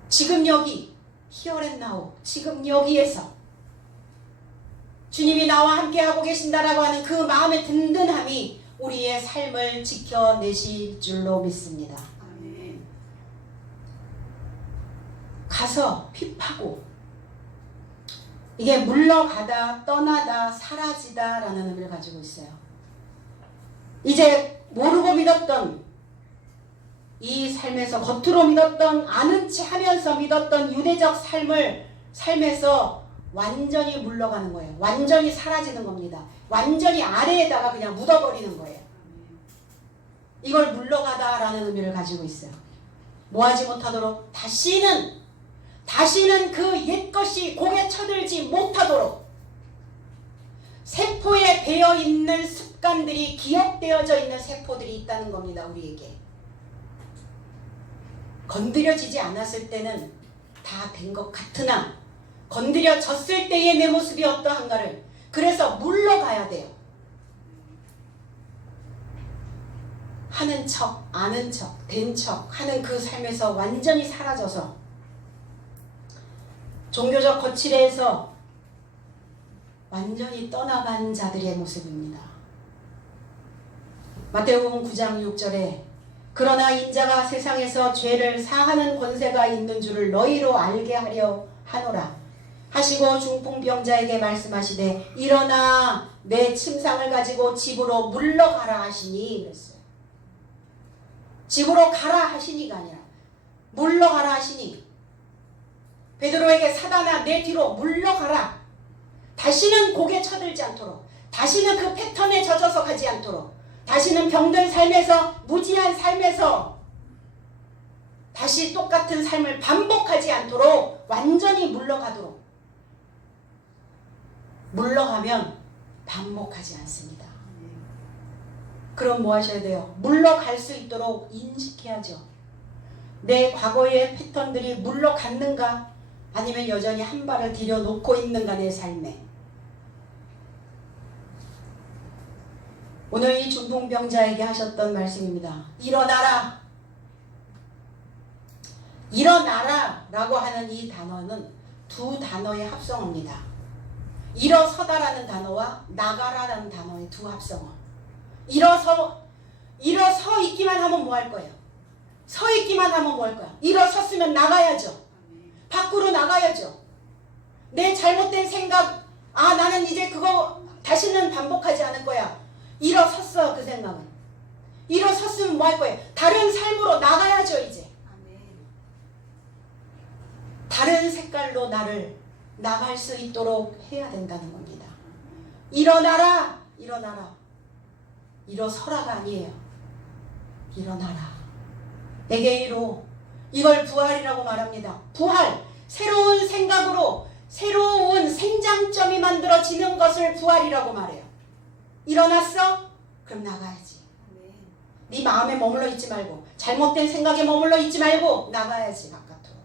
지금 여기, here and now, 지금 여기에서 주님이 나와 함께하고 계신다라고 하는 그 마음의 든든함이 우리의 삶을 지켜내실 줄로 믿습니다. 아멘. 가서 핍하고, 이게 물러가다, 떠나다, 사라지다 라는 의미를 가지고 있어요. 이제 모르고 믿었던, 이 삶에서 겉으로 믿었던, 아는 체 하면서 믿었던 유대적 삶에서 완전히 물러가는 거예요. 완전히 사라지는 겁니다. 완전히 아래에다가 그냥 묻어버리는 거예요. 이걸 물러가다라는 의미를 가지고 있어요. 뭐하지 못하도록, 다시는 그 옛것이 공에 쳐들지 못하도록 세포에 배어있는 습관들이 기억되어져 있는 세포들이 있다는 겁니다. 우리에게. 건드려지지 않았을 때는 다 된 것 같으나 건드려졌을 때의 내 모습이 어떠한가를, 그래서 물러가야 돼요. 하는 척, 아는 척, 된 척 하는 그 삶에서 완전히 사라져서 종교적 거칠에서 완전히 떠나간 자들의 모습입니다. 마태복음 9장 6절에 그러나 인자가 세상에서 죄를 사하는 권세가 있는 줄을 너희로 알게 하려 하노라 하시고 중풍병자에게 말씀하시되 일어나 내 침상을 가지고 집으로 물러가라 하시니 그랬어요. 집으로 가라 하시니가 아니라 물러가라 하시니, 베드로에게 사단아 내 뒤로 물러가라. 다시는 곡에 쳐들지 않도록, 다시는 그 패턴에 젖어서 가지 않도록, 다시는 병든 삶에서, 무지한 삶에서 다시 똑같은 삶을 반복하지 않도록 완전히 물러가도록. 물러가면 반복하지 않습니다. 그럼 뭐 하셔야 돼요? 물러갈 수 있도록 인식해야죠. 내 과거의 패턴들이 물러갔는가? 아니면 여전히 한 발을 들여놓고 있는가 내 삶에. 오늘 이 중풍병자에게 하셨던 말씀입니다. 일어나라. 일어나라 라고 하는 이 단어는 두 단어의 합성어입니다. 일어서다라는 단어와 나가라라는 단어의 두 합성어. 일어서 있기만 하면 뭐 할 거예요? 서 있기만 하면 뭐 할 거야? 일어섰으면 나가야죠. 밖으로 나가야죠. 내 잘못된 생각, 나는 이제 그거 다시는 반복하지 않을 거야. 일어섰어. 그 생각은. 일어섰으면 뭐 할 거예요? 다른 삶으로 나가야죠. 이제 다른 색깔로 나를 나갈 수 있도록 해야 된다는 겁니다. 일어나라. 일어나라. 일어서라가 아니에요. 일어나라. 에게이로, 이걸 부활이라고 말합니다. 부활. 새로운 생각으로 새로운 생장점이 만들어지는 것을 부활이라고 말해요. 일어났어? 그럼 나가야지. 네 마음에 머물러 있지 말고 잘못된 생각에 머물러 있지 말고 나가야지 바깥으로.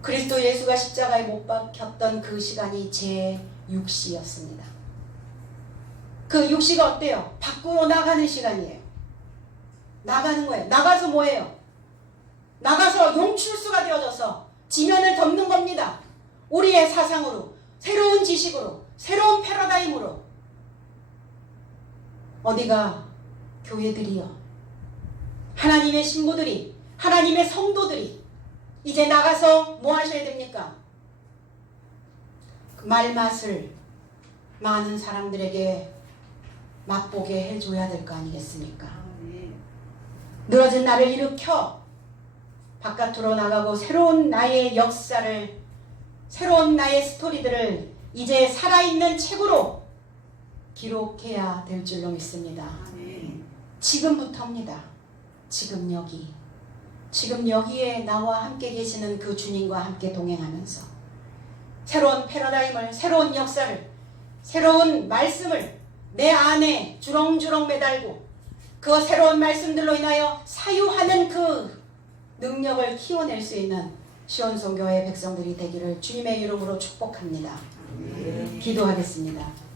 그리스도 예수가 십자가에 못 박혔던 그 시간이 제 육시였습니다. 그 육시가 어때요? 밖으로 나가는 시간이에요. 나가는 거예요. 나가서 뭐예요? 나가서 용출수가 되어져서 지면을 덮는 겁니다. 우리의 사상으로, 새로운 지식으로, 새로운 패러다임으로. 어디가? 교회들이요. 하나님의 신부들이, 하나님의 성도들이 이제 나가서 뭐 하셔야 됩니까? 그 말맛을 많은 사람들에게 맛보게 해줘야 될 거 아니겠습니까? 늘어진 나를 일으켜 바깥으로 나가고 새로운 나의 역사를, 새로운 나의 스토리들을 이제 살아있는 책으로 기록해야 될 줄로 믿습니다. 지금부터입니다. 지금 여기. 지금 여기에 나와 함께 계시는 그 주님과 함께 동행하면서 새로운 패러다임을, 새로운 역사를, 새로운 말씀을 내 안에 주렁주렁 매달고 그 새로운 말씀들로 인하여 사유하는 그 능력을 키워낼 수 있는 시온성교회 백성들이 되기를 주님의 이름으로 축복합니다. 기도하겠습니다.